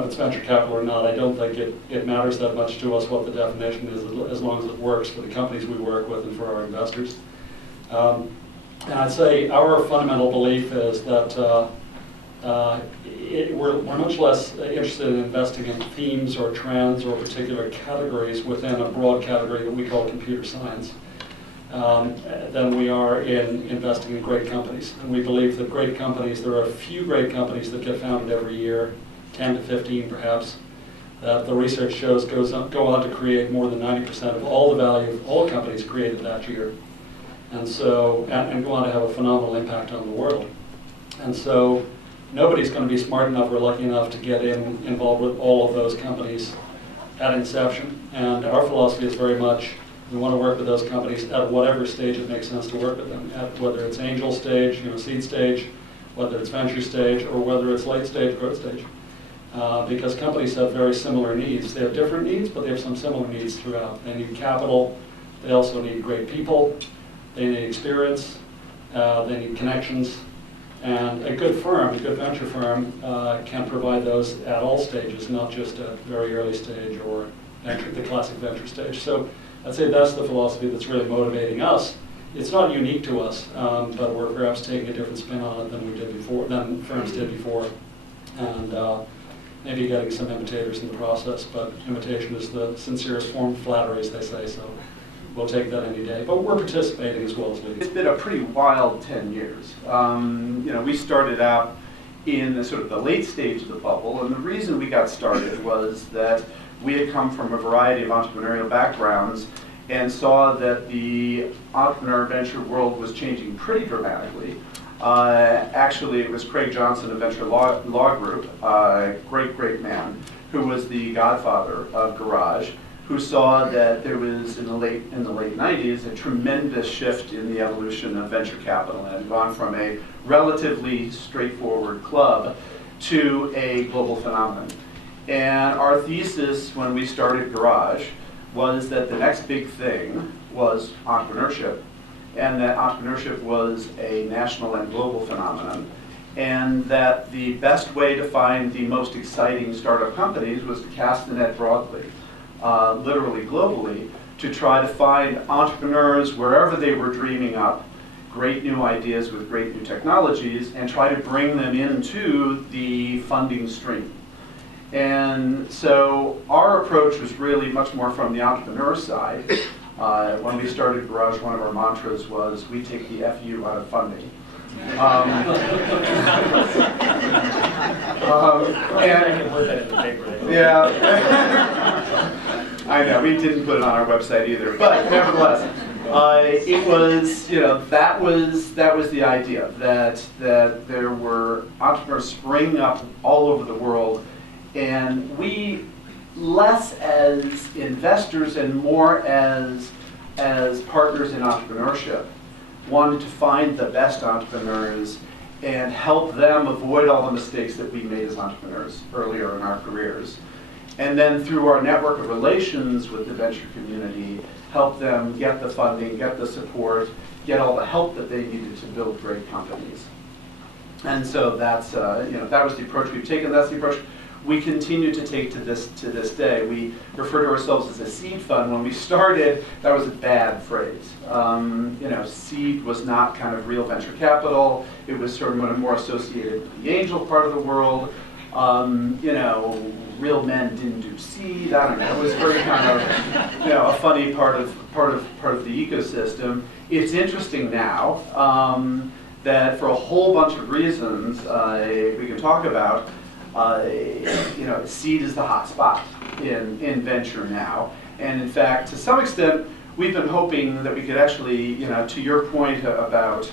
if it's venture capital or not. I don't think it matters that much to us what the definition is, as long as it works for the companies we work with and for our investors. And I'd say our fundamental belief is that we're much less interested in investing in themes or trends or particular categories within a broad category that we call computer science than we are in investing in great companies. And we believe that great companies, there are a few great companies that get founded every year, 10 to 15 perhaps, that the research shows go on to create more than 90% of all the value of all companies created that year. And so, and go on to have a phenomenal impact on the world. And so, nobody's going to be smart enough or lucky enough to get involved with all of those companies at inception. And our philosophy is very much, we want to work with those companies at whatever stage it makes sense to work with them, at whether it's angel stage, seed stage, whether it's venture stage, or whether it's late stage, growth stage. Because companies have very similar needs. They have different needs, but they have some similar needs throughout. They need capital. They also need great people. They need experience. They need connections. And a good firm, a good venture firm, can provide those at all stages, not just at very early stage or the classic venture stage. So I'd say that's the philosophy that's really motivating us. It's not unique to us, but we're perhaps taking a different spin on it than we did before, than firms did before, and maybe getting some imitators in the process. But imitation is the sincerest form of flattery, as they say. So we'll take that any day. But we're participating as well as leading. It's been a pretty wild 10 years. We started out in the sort of the late stage of the bubble, and the reason we got started was that we had come from a variety of entrepreneurial backgrounds and saw that the entrepreneur venture world was changing pretty dramatically. Actually, it was Craig Johnson of Venture Law Group, great man, who was the godfather of Garage, who saw that there was in the late 90s a tremendous shift in the evolution of venture capital, and had gone from a relatively straightforward club to a global phenomenon. And our thesis when we started Garage was that the next big thing was entrepreneurship, and that entrepreneurship was a national and global phenomenon, and that the best way to find the most exciting startup companies was to cast the net broadly, literally globally, to try to find entrepreneurs wherever they were dreaming up great new ideas with great new technologies and try to bring them into the funding stream. And so our approach was really much more from the entrepreneur side. When we started Garage, one of our mantras was, we take the FU out of funding. I know, we didn't put it on our website either, but nevertheless, it was, that was the idea, that there were entrepreneurs springing up all over the world, and we, less as investors and more as partners in entrepreneurship, wanted to find the best entrepreneurs and help them avoid all the mistakes that we made as entrepreneurs earlier in our careers. And then through our network of relations with the venture community, help them get the funding, get the support, get all the help that they needed to build great companies. And so that's, that was the approach we've taken. That's the approach we continue to take to this day. We refer to ourselves as a seed fund. When we started, that was a bad phrase. Seed was not kind of real venture capital. It was sort of more associated with the angel part of the world. Real men didn't do seed. I don't know. It was very kind of, a funny part of the ecosystem. It's interesting now that for a whole bunch of reasons we can talk about, seed is the hot spot in venture now. And in fact, to some extent, we've been hoping that we could actually, to your point about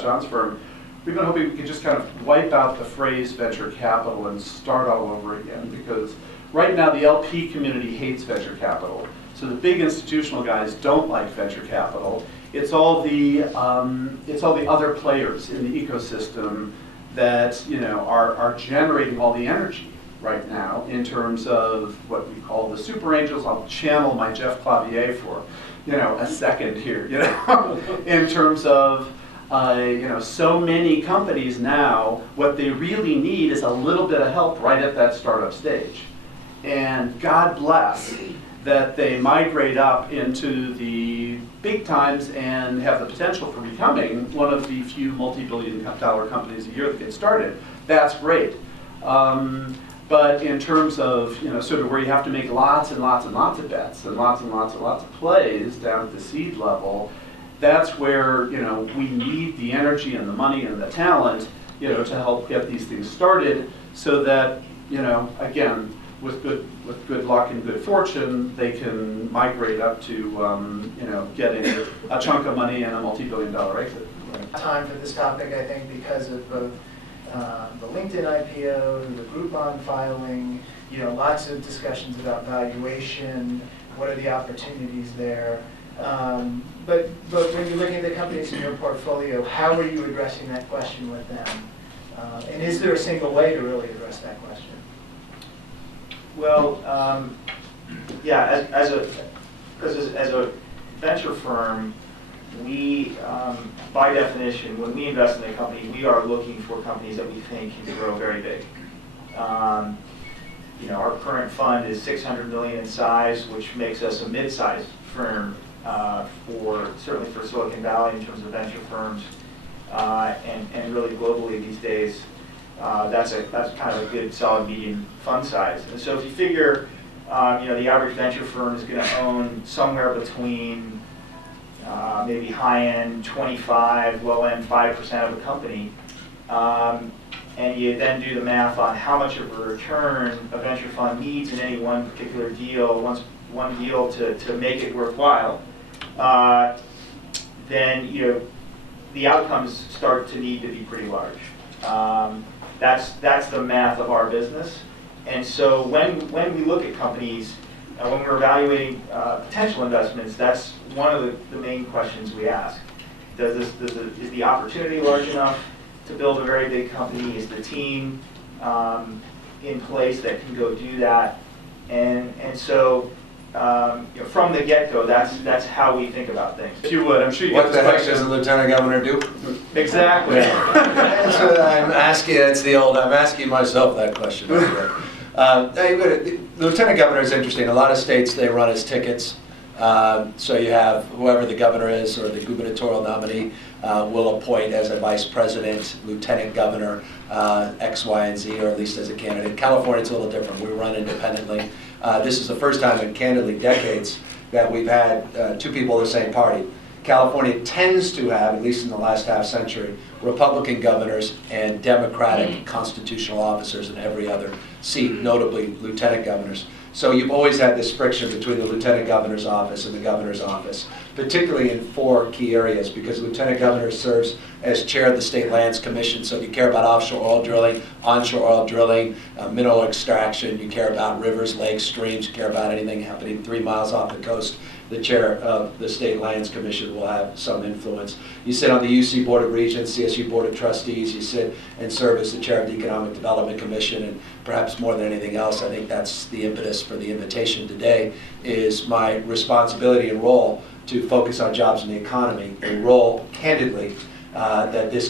John's firm, we've been hoping we could just kind of wipe out the phrase venture capital and start all over again, because right now the LP community hates venture capital. So the big institutional guys don't like venture capital. It's all the other players in the ecosystem that are generating all the energy right now in terms of what we call the super angels. I'll channel my Jeff Clavier for a second here. In terms of So many companies now, what they really need is a little bit of help right at that startup stage. And God bless that they migrate up into the big times and have the potential for becoming one of the few multi-billion-dollar companies a year that get started. That's great. But in terms of sort of where you have to make lots and lots and lots of bets and lots of plays down at the seed level, that's where we need the energy and the money and the talent to help get these things started, so that again, with good luck and good fortune, they can migrate up to getting a chunk of money and a multi-billion-dollar exit. Time for this topic, I think, because of both the LinkedIn IPO, the Groupon filing, lots of discussions about valuation, what are the opportunities there. But when you're looking at the companies in your portfolio, how are you addressing that question with them? And is there a single way to really address that question? Well, yeah, as a venture firm, we, by definition, when we invest in a company, we are looking for companies that we think can grow very big. Our current fund is $600 million in size, which makes us a mid-sized firm certainly for Silicon Valley in terms of venture firms, and really globally these days. That's kind of a good, solid, medium fund size. And so if you figure, the average venture firm is going to own somewhere between maybe high-end 25, low-end 5% of a company, and you then do the math on how much of a return a venture fund needs in any one particular deal, one deal to make it worthwhile, then the outcomes start to need to be pretty large. That's the math of our business. And so when we look at companies, when we're evaluating potential investments, that's one of the main questions we ask. Is the opportunity large enough to build a very big company? Is the team in place that can go do that? And so from the get-go, that's how we think about things. If you would, I'm sure you What get the this heck question. does the lieutenant governor do? Exactly. That's what I'm asking. I'm asking myself that question. The lieutenant governor is interesting. A lot of states, they run as tickets. So you have whoever the governor is or the gubernatorial nominee will appoint as a vice president, lieutenant governor, X, Y, and Z, or at least as a candidate. California, it's a little different. We run independently. This is the first time in candidly decades that we've had two people of the same party. California tends to have, at least in the last half century, Republican governors and Democratic constitutional officers in every other seat, notably lieutenant governors. So you've always had this friction between the lieutenant governor's office and the governor's office, particularly in four key areas, because the lieutenant governor serves as chair of the State Lands Commission. So if you care about offshore oil drilling, onshore oil drilling, mineral extraction, you care about rivers, lakes, streams, you care about anything happening 3 miles off the coast, the chair of the State Lands Commission will have some influence. You sit on the UC Board of Regents, CSU Board of Trustees, you sit and serve as the chair of the Economic Development Commission, and perhaps more than anything else, I think that's the impetus for the invitation today, is my responsibility and role to focus on jobs and the economy, a role, candidly, that this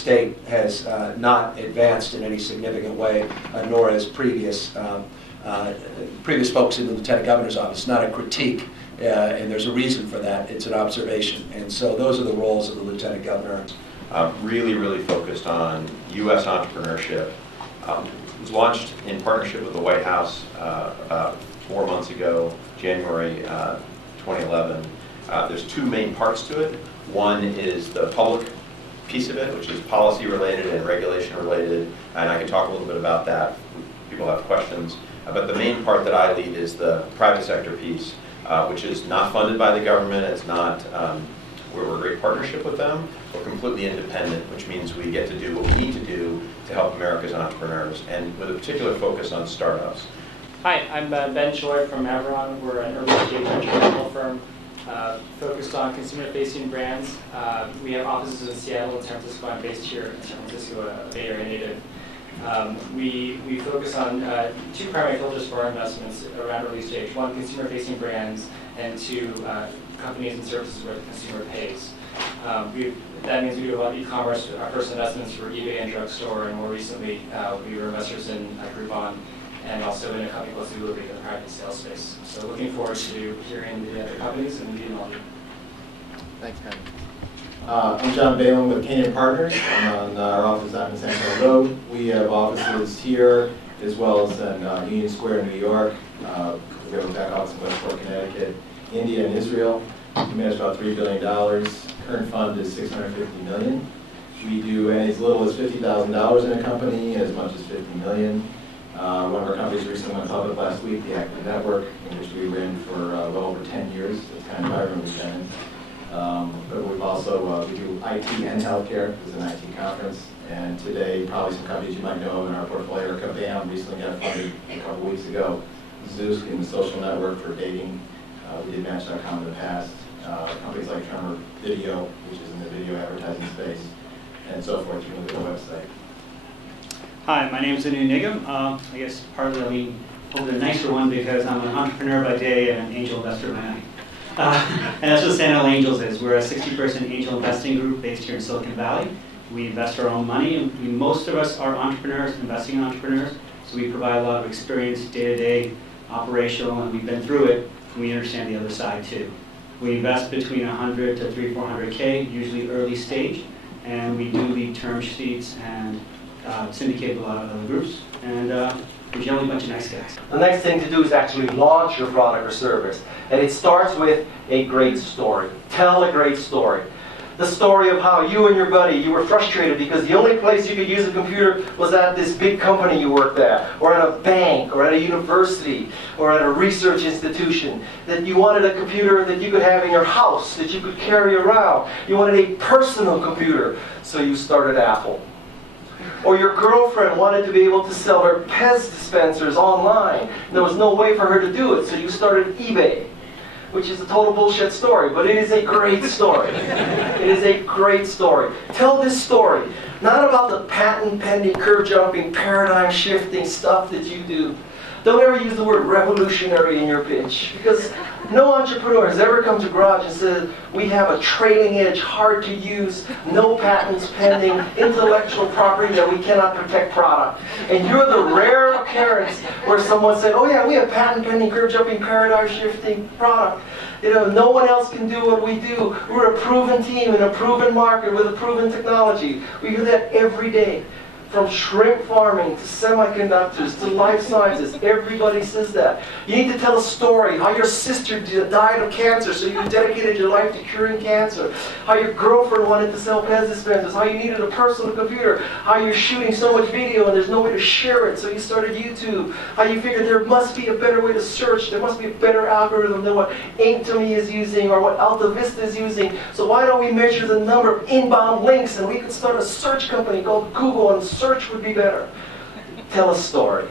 state has not advanced in any significant way, nor has previous folks in the Lieutenant Governor's office. It's not a critique, and there's a reason for that. It's an observation. And so those are the roles of the Lieutenant Governor. Really focused on U.S. entrepreneurship. It was launched in partnership with the White House about 4 months ago, January 2011. There's two main parts to it. One is the public piece of it, which is policy related and regulation related, and I can talk a little bit about that if people have questions. But the main part that I lead is the private sector piece, which is not funded by the government. It's not, we're a great partnership with them. We're completely independent, which means we get to do what we need to do to help America's entrepreneurs, and with a particular focus on startups. Hi, I'm Ben Choi from Averon. We're an early stage venture capital firm focused on consumer-facing brands. We have offices in Seattle and San Francisco. I'm based here in San Francisco, a Bay Area native. We focus on two primary filters for our investments around early stage. One, consumer-facing brands, and two, companies and services where the consumer pays. That means we do a lot of e-commerce. Our first investments were eBay and drugstore, and more recently we were investors in Groupon and also in a company called Zulily in the private sales space. So looking forward to hearing the other companies and meeting all of you. Thanks, Ken. I'm John Balin with Canyon Partners. I'm on our office out in San Antonio Road. We have offices here as well as in Union Square, New York. We have a back office in Westport, Connecticut, India, and Israel. We manage about $3 billion. Current fund is $650 million. We do as little as $50,000 in a company, as much as $50 million. One of our companies recently went public last week, the Active Network, in which we ran for well over 10 years. It's kind of environment we've been in. But we've also, we do IT and healthcare. This is an IT conference. And today, probably some companies you might know in our portfolio, Kabam recently got funded a couple weeks ago. Zoosk in the social network for dating. We did Match.com in the past. Companies like Tremor Video, which is in the video advertising space, and so forth. You can look at the website. Hi, my name is Anu Nigam. I guess partly I mean over the nicer one because I'm an entrepreneur by day and an angel investor by night. And that's what Sandhill Angels is. We're a 60-person angel investing group based here in Silicon Valley. We invest our own money, and most of us are entrepreneurs, investing in entrepreneurs. So we provide a lot of experience, day-to-day, operational, and we've been through it, and we understand the other side too. We invest between 100 to 300-400K, usually early stage, and we do lead term sheets and syndicate a lot of other groups, and we're generally a bunch of nice guys. The next thing to do is actually launch your product or service, and it starts with a great story. Tell a great story. The story of how you and your buddy, you were frustrated because the only place you could use a computer was at this big company you worked at, or at a bank, or at a university, or at a research institution. That you wanted a computer that you could have in your house, that you could carry around. You wanted a personal computer, so you started Apple. Or your girlfriend wanted to be able to sell her Pez dispensers online. There was no way for her to do it, so you started eBay. Which is a total bullshit story, but it is a great story. It is a great story. Tell this story, not about the patent-pending, curve-jumping, paradigm-shifting stuff that you do. Don't ever use the word revolutionary in your pitch, because no entrepreneur has ever come to Garage and said, we have a trailing-edge, hard-to-use, no patents pending, intellectual property that we cannot protect product. And you're the rare occurrence where someone said, oh yeah, we have patent-pending, curve-jumping, paradigm-shifting product. You know, no one else can do what we do. We're a proven team in a proven market with a proven technology. We do that every day. From shrimp farming to semiconductors to life sciences, everybody says that. You need to tell a story, how your sister died of cancer, so you dedicated your life to curing cancer. How your girlfriend wanted to sell Pez dispensers, how you needed a personal computer, how you're shooting so much video and there's no way to share it, so you started YouTube. How you figured there must be a better way to search, there must be a better algorithm than what Inktomi is using or what AltaVista is using. So why don't we measure the number of inbound links and we could start a search company called Google and search would be better. Tell a story.